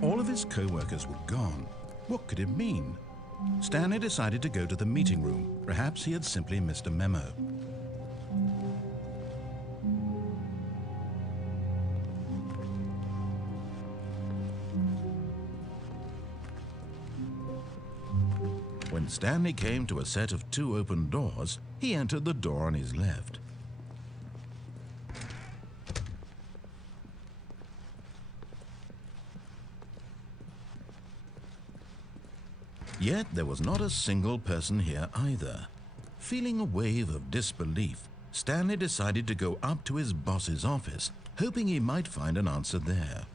All of his co-workers were gone. What could it mean? Stanley decided to go to the meeting room. Perhaps he had simply missed a memo. When Stanley came to a set of 2 open doors, he entered the door on his left. Yet there was not a single person here either. Feeling a wave of disbelief, Stanley decided to go up to his boss's office, hoping he might find an answer there.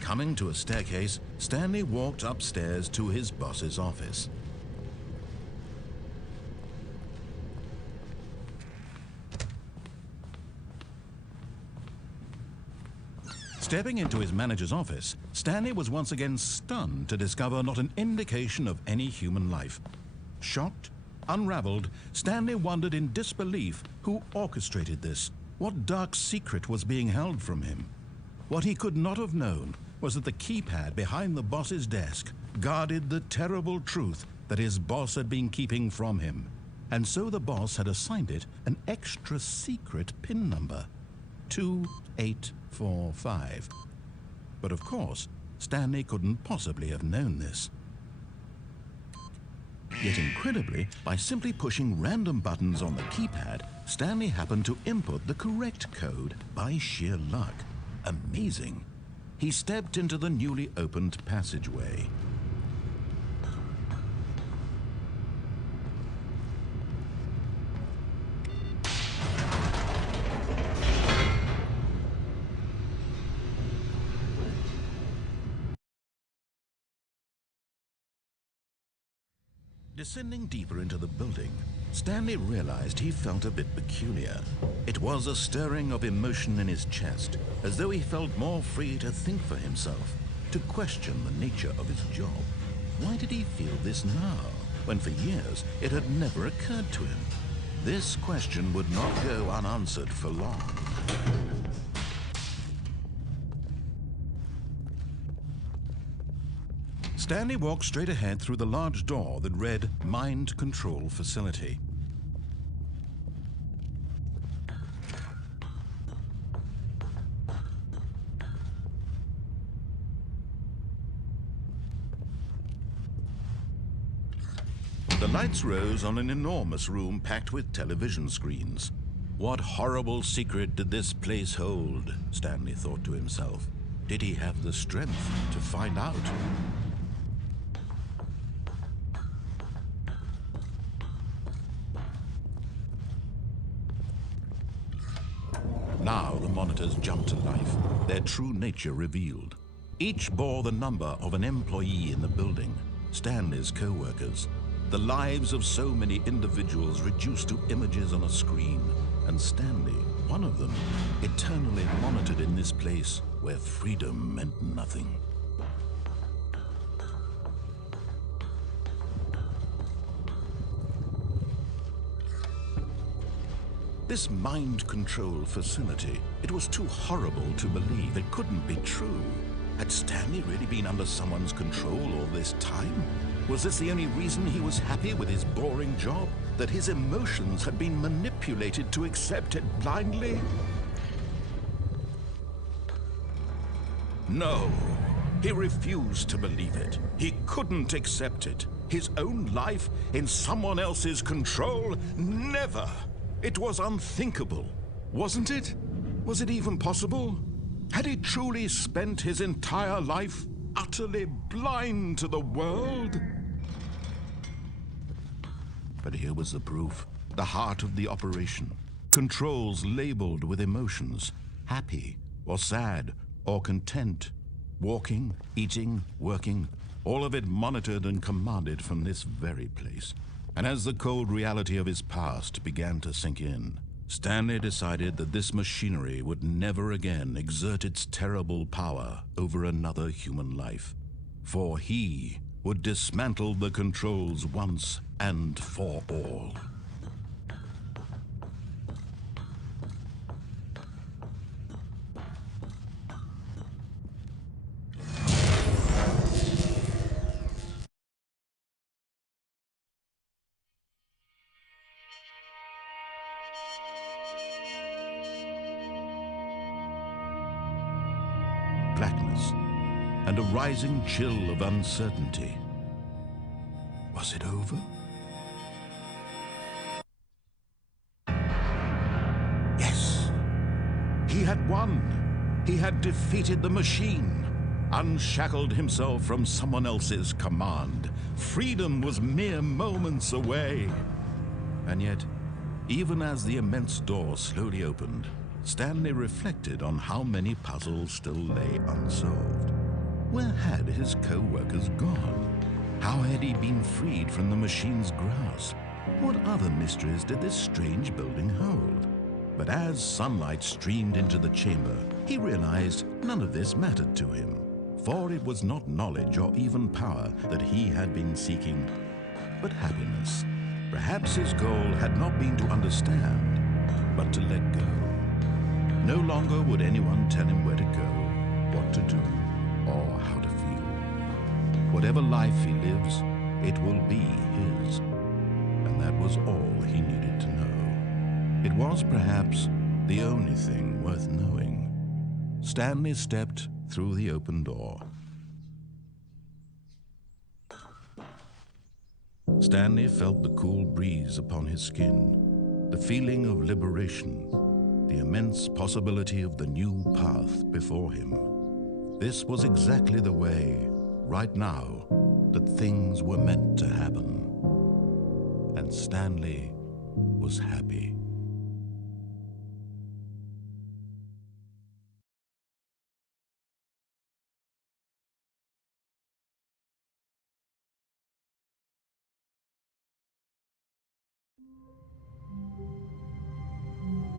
Coming to a staircase, Stanley walked upstairs to his boss's office. Stepping into his manager's office, Stanley was once again stunned to discover not an indication of any human life. Shocked, unraveled, Stanley wondered in disbelief who orchestrated this. What dark secret was being held from him? What he could not have known was that the keypad behind the boss's desk guarded the terrible truth that his boss had been keeping from him. And so the boss had assigned it an extra secret PIN number, 2845. But of course, Stanley couldn't possibly have known this. Yet incredibly, by simply pushing random buttons on the keypad, Stanley happened to input the correct code by sheer luck. Amazing. He stepped into the newly opened passageway. Descending deeper into the building, Stanley realized he felt a bit peculiar. It was a stirring of emotion in his chest, as though he felt more free to think for himself, to question the nature of his job. Why did he feel this now, when for years it had never occurred to him? This question would not go unanswered for long. Stanley walked straight ahead through the large door that read Mind Control Facility. The lights rose on an enormous room packed with television screens. What horrible secret did this place hold? Stanley thought to himself. Did he have the strength to find out? Now the monitors jumped to life, their true nature revealed. Each bore the number of an employee in the building, Stanley's co-workers. The lives of so many individuals reduced to images on a screen, and Stanley, one of them, eternally monitored in this place where freedom meant nothing. This mind control facility, it was too horrible to believe. It couldn't be true. Had Stanley really been under someone's control all this time? Was this the only reason he was happy with his boring job? That his emotions had been manipulated to accept it blindly? No, he refused to believe it. He couldn't accept it. His own life in someone else's control? Never! It was unthinkable, wasn't it? Was it even possible? Had he truly spent his entire life utterly blind to the world? But here was the proof, the heart of the operation. Controls labeled with emotions, happy or sad or content. Walking, eating, working, all of it monitored and commanded from this very place. And as the cold reality of his past began to sink in, Stanley decided that this machinery would never again exert its terrible power over another human life. For he would dismantle the controls once and for all. blackness and a rising chill of uncertainty. Was it over? Yes! He had won! He had defeated the machine, unshackled himself from someone else's command. Freedom was mere moments away. And yet, even as the immense door slowly opened, Stanley reflected on how many puzzles still lay unsolved. Where had his co-workers gone? How had he been freed from the machine's grasp? What other mysteries did this strange building hold? But as sunlight streamed into the chamber, he realized none of this mattered to him, for it was not knowledge or even power that he had been seeking, but happiness. Perhaps his goal had not been to understand, but to let go. No longer would anyone tell him where to go, what to do, or how to feel. Whatever life he lives, it will be his. And that was all he needed to know. It was perhaps the only thing worth knowing. Stanley stepped through the open door. Stanley felt the cool breeze upon his skin, the feeling of liberation, the immense possibility of the new path before him. This was exactly the way, right now, that things were meant to happen. And Stanley was happy.